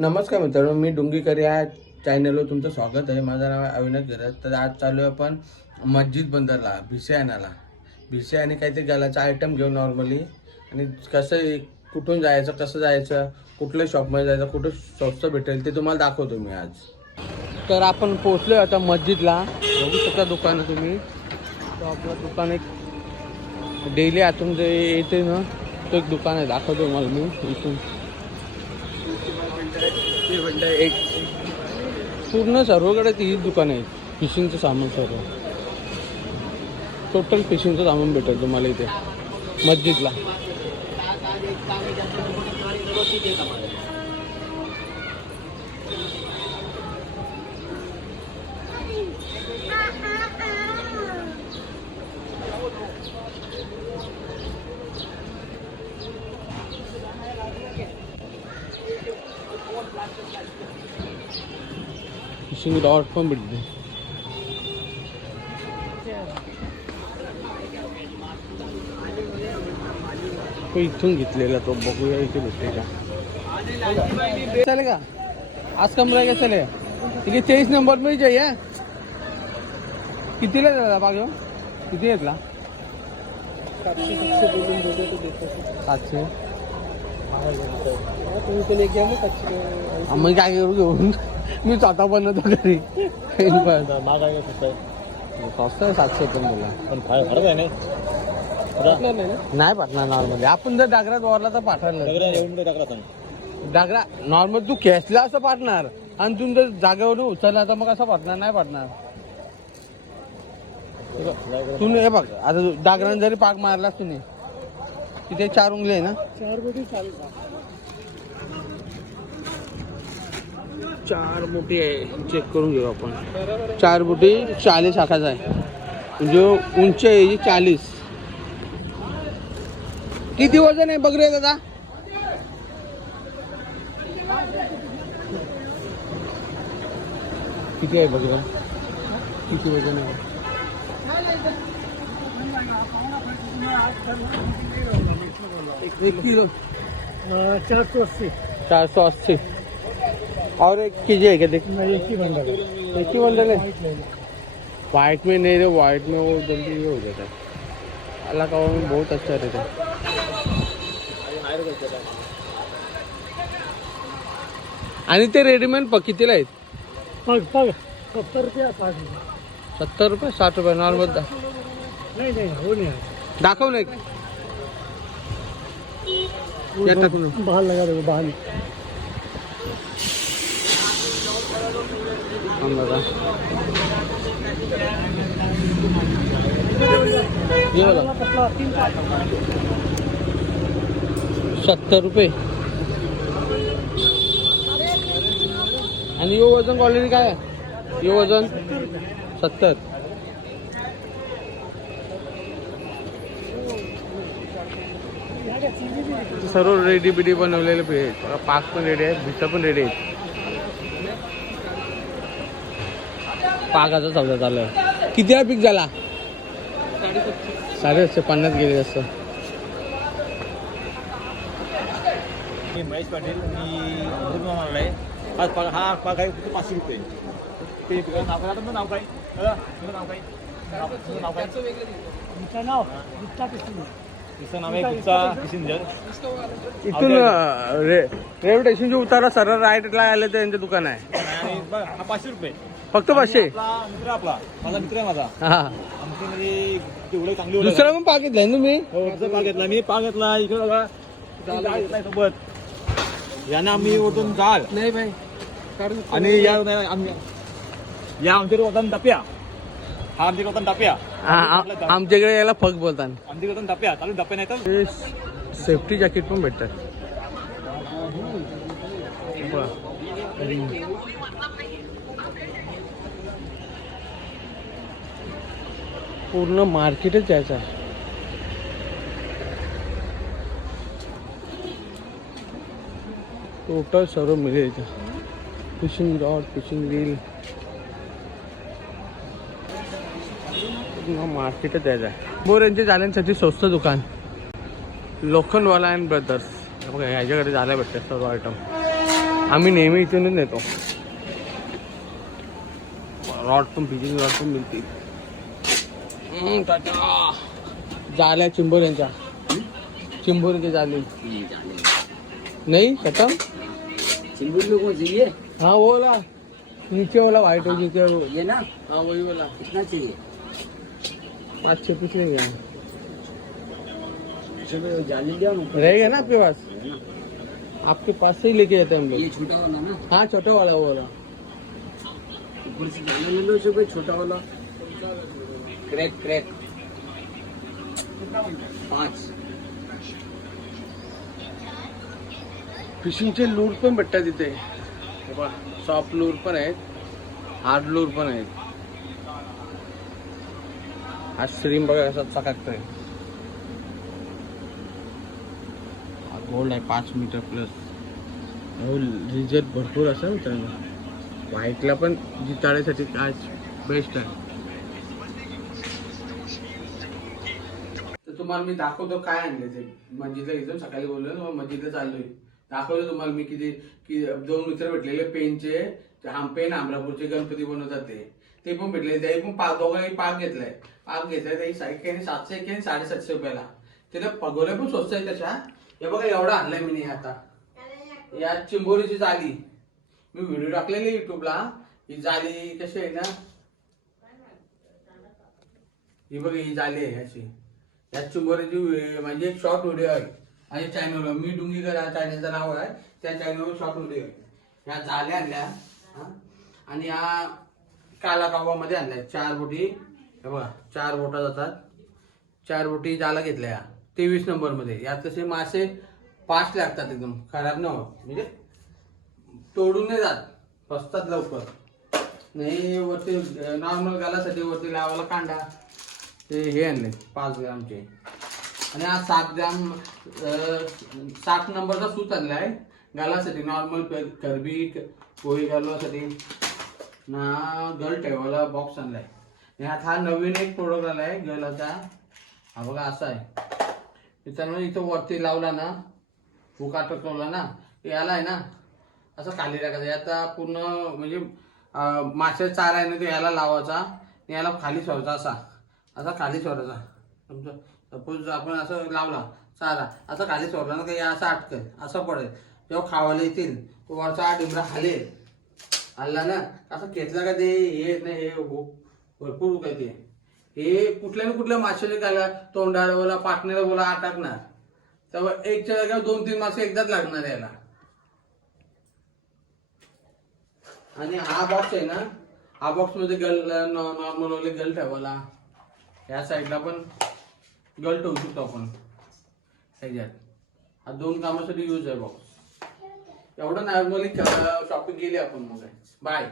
नमस्कार मित्रांनो मी डुंगीकर या चॅनलवर तुमचं स्वागत आहे. माझं नाव आहे अविनाश गरज. तर आज चालू आहे आपण मस्जिद बंदरला भिसे आणायला भिसे आणि काहीतरी गालाचा आयटम घेऊ नॉर्मली आणि कसं कुठून जायचं कसं जायचं कुठल्या शॉपमध्ये जायचं कुठं स्वस्त भेटेल ते तुम्हाला दाखवतो मी आज. तर आपण पोचलो आता मस्जिदला. बघू शकता दुकान तुम्ही. तर आपलं दुकान एक डेली आतून जे येते ना तो एक दुकान आहे दाखवतो मला मी इथून. ते म्हणलं एक पूर्ण सर्वकडे तीच दुकान आहेत फिशिंगचं सामान सर्व. टोटल फिशिंगचं सामान भेटेल तुम्हाला इथे मस्जिदला. रॉड पण भेटते तो इथून घेतलेला तो बघूया इथे भेटते का? चालेल का आज कमरा का? चले. ठीक आहे तेईस नंबर में चाहिए कितीला दादा बाग किती घेतला? सातशे. हा, मग काय करू घेऊन? मी स्वतः बनवतो घरी. पण स्वस्त आहे सातशे पण फरक आहे नाही नाही पाठणार नॉर्मली. आपण जर डागरात वारला तर सांग डागरा नॉर्मल तू खेचला असं पाठणार. आणि तू जर जागेवरून उचलला तर मग असं पाठणार नाही पाठणार. तू हे बघ. आता डागरान जरी पाक मारलास तुम्ही तिथे चार उंगले आहे ना? चार चालेल चार बोटी आहे. चेक करून घेऊ आपण. चार बोटी चाळीस आखाचा आहे. म्हणजे उंची आहे याची चाळीस. किती वजन आहे बघ रे दादा? किती आहे बघ किती वजन आहे? एक किलो. चार सौ अस्सी. चार सौ अस्सी. और एक कीजिए क्या देख? एक ही बंडल है। एक ही बंडल है वाइट में नहीं। रे वाइट में वो जल्दी ये हो जाता है अल्लाह का में बहुत अच्छा रहता है। आणि ते रेडीमेड प कितीला आहेत? पग पग सत्तर रुपया पाच सत्तर रुपये साठ रुपये नॉर्मल नहीं नहीं नहीं है दाखव ना एक. या टाकून बाहर लगा दो बाहर सत्तर रुपये. आणि यो वजन क्वालिटी काय आहे? यो वजन सत्तर. सर्व रेडी बिडी बनवलेले आहेत पाक पण रेडी आहेत भिसा पण रेडी आहेत. पाकाचा सौदा चालू आहे. किती हा पीक झाला? साडेसातशे पन्नास गेले जास्त. मी महेश पाटील मी अमृत आहे हा पाग हा पाग आहे फक्त पाचशे रुपये. ते नाव काय? तुमचं नाव काय? तुझं नाव काय? तुझं नाव काय? तुमचं नाव? नाव आहे गुप्ता इथून रे रेल्वे स्टेशनच्या उतारा सरळ राईटला आले तर यांचं दुकान आहे. आणि बघ हा पाचशे रुपये. फक्त पाचशे? आपला मित्र आपला. माझा मित्र आहे माझा. हा. आमचे म्हणजे तेवढे चांगले ओळख आहे. दुसरा पण पाकिट आहे ना तुम्ही हो, तुझा पाग घेतला मी पाग घेतला इकडे बघा. इकडे डाळ घेतलाय सोबत. यांना आम्ही ओढून डाळ नाही भाई आणि या आम्ही या आमच्याकडे होता टप्या हा आमच्याकडे होता टप्या आमच्याकडे याला फक बोलतात आमच्याकडे होता टप्या चालू टप्या नाही तर? सेफ्टी जॅकेट पण भेटतात. पूर्ण मार्केटच यायचं आहे. टोटल सर्व मिळेल फिशिंग रॉड फिशिंग रील मार्केटच यायचं आहे बोर यांचे जाण्यांसाठी स्वस्त दुकान. लोखंडवाला अँड ब्रदर्स बघा ह्याच्याकडे झाल्या भेटतात सर्व आयटम आम्ही नेहमी इथूनच नेतो. रॉड पण फिजिंग रॉड पण मिळतील. जाल्या चिंबोऱ्यांच्या. चिंबोरीचे जाले नहीं खत्म? हाँ वो वाला नीचे वाला व्हाइट हो नीचे ये ना. हाँ वही वाला कितना चाहिए पाँच छः पीस ना रहेगा ना आपके पास? आपके पास से ही लेके जाते हैं हम लोग। छोटा वाला ना? हाँ छोटा वाला वो वाला। ऊपर से ले लो जो भाई छोटा वाला। Crack crack. पाँच। फिशिंगचे लूर पण भेटतात तिथे सॉफ्ट लूर पण आहेत हार्ड लूर पण आहेत हा स्ट्रीम बघा कसा चकाकतोय. हा गोल्ड आहे पाच मीटर प्लस हो भरपूर असं मित्रांनो. व्हाईटला पण जिताळ्यासाठी काय बेस्ट आहे. तर तुम्हाला मी दाखवतो काय आणलं ते. मस्जिदला एकदम सकाळी बोललो ना मस्जिदला चाललोय. दाखवतो तुम्हाला मी किती कि दोन मित्र भेटलेले पेनचे हा पेन अमरापूरचे गणपती बनवतात ते. ते पण भेटले त्याही पण पाच दोघांनी पाक घेतलाय. पाक घेतलाय त्याही साईडने सातशे एक साडेसातशे रुपयाला. तिथे पगोल्या पण स्वस्त आहे त्याच्या. हे बघा एवढा आणलाय मी नाही आता. या चिंबोरीची जाली मी व्हिडिओ टाकलेली युट्यूबला ही जाली कशी आहे ना? ही बघ ही जाली आहे अशी. या चिंबोरीची म्हणजे एक शॉर्ट व्हिडिओ आहे. आणि चॅनलवर मी डुंगीकर या चॅनलचं नाव आहे. त्या चॅनलवर शॉर्ट व्हिडिओ आहे. या जाल्या आणल्या. आणि या काला कावामध्ये आणल्या चार बोटी. हे बघा चार बोटा जातात. चार बोटी जाला घेतल्या. तेवीस नंबरमध्ये. यात तसे मासे पाच लागतात एकदम खराब न म्हणजे तोडून नाही जात. फसतात लवकर. नाही वरती नॉर्मल गालासाठी वरती लावायला कांदा ते हे आणले पाच ग्रामचे आणि हा सात ग्राम सात नंबरचा सूत आहे. गालासाठी नॉर्मल करबी पोळी घालवासाठी ना घर ठेवायला बॉक्स आणलाय. आता हा नवीन एक प्रोडक्ट आलाय गलाचा हा बघा असा आहे. मित्रांनो इथं वरती लावला ना फुका टकवला ना याला आहे ना असं खाली टाकायचं. याचा पूर्ण म्हणजे मासे चार चारा आहे ना तो याला लावायचा. याला खाली सोडायचा असा. असा खाली सोडायचा. समजा सपोज आपण असं लावला चारा असं खाली सोडला ना की या असं अटकेल असं पडेल. जेव्हा खावायला येतील तो वरचा डिमरा खाली आला ना असं घेतलं का ते हे नाही हे भरपूर काय ते. हे कुठल्या ना कुठल्या माशाचे काय तोंडाला बोला पाटण्याला बोला अटकणार तेव्हा एकच्या जागेवर दोन तीन मासे एकदाच लागणार याला आणि हा बॉक्स आहे ना हा बॉक्समध्ये गल नॉर्मल गल ठेवायला. या साईडला पण गल ठेवू शकतो आपण. ह्याच्यात. हा दोन कामासाठी यूज आहे बॉक्स एवढं नॉर्मली शॉपिंग केली आपण मग. बाय